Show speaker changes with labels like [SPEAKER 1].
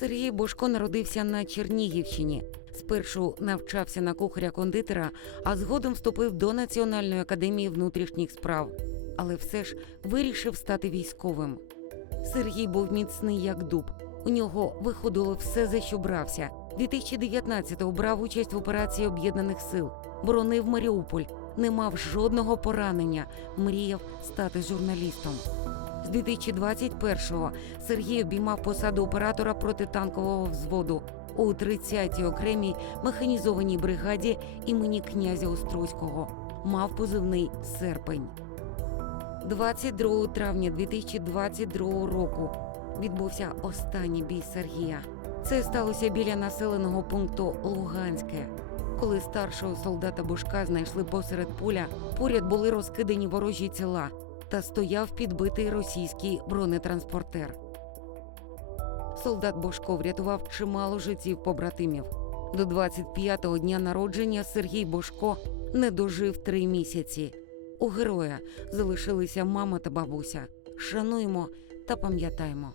[SPEAKER 1] Сергій Бошко народився на Чернігівщині. Спершу навчався на кухаря-кондитера, а згодом вступив до Національної академії внутрішніх справ. Але все ж вирішив стати військовим. Сергій був міцний як дуб. У нього виходило все, за що брався. 2019-го брав участь в операції об'єднаних сил, боронив Маріуполь, не мав жодного поранення, мріяв стати журналістом. З 2021-го Сергій обіймав посаду оператора протитанкового взводу у 30-й окремій механізованій бригаді імені князя Острозького. Мав позивний серпень. 22 травня 2022 року відбувся останній бій Сергія. Це сталося біля населеного пункту Луганське. Коли старшого солдата Бушка знайшли посеред поля, поряд були розкидані ворожі тіла та стояв підбитий російський бронетранспортер. Солдат Бошко врятував чимало життів побратимів. До 25-го дня народження Сергій Бошко не дожив три місяці. У героя залишилися мама та бабуся. Шануємо та пам'ятаємо.